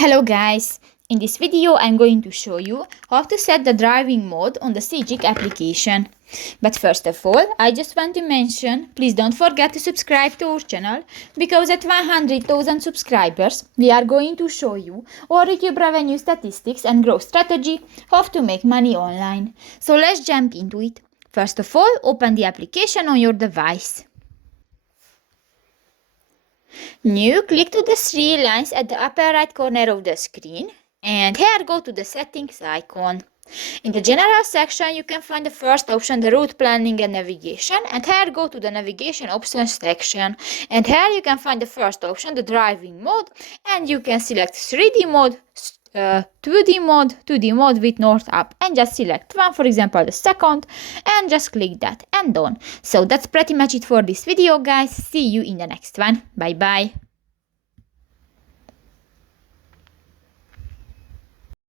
Hello guys, in this video I'm going to show you how to set the driving mode on the Sygic application. But first of all, I just want to mention, please don't forget to subscribe to our channel, because at 100,000 subscribers we are going to show you our YouTube revenue statistics and growth strategy, how to make money online. So let's jump into it. First of all, open the application on your device. New, click to the three lines at the upper right corner of the screen, and here go to the settings icon. In the general section you can find the first option, the route planning and navigation, and here go to the navigation options section, and here you can find the first option, the driving mode, and you can select 3D mode, 2D mode with north up, and just select one, for example the second, and just click that and done. So that's pretty much it for this video guys. See you in the next one. Bye bye.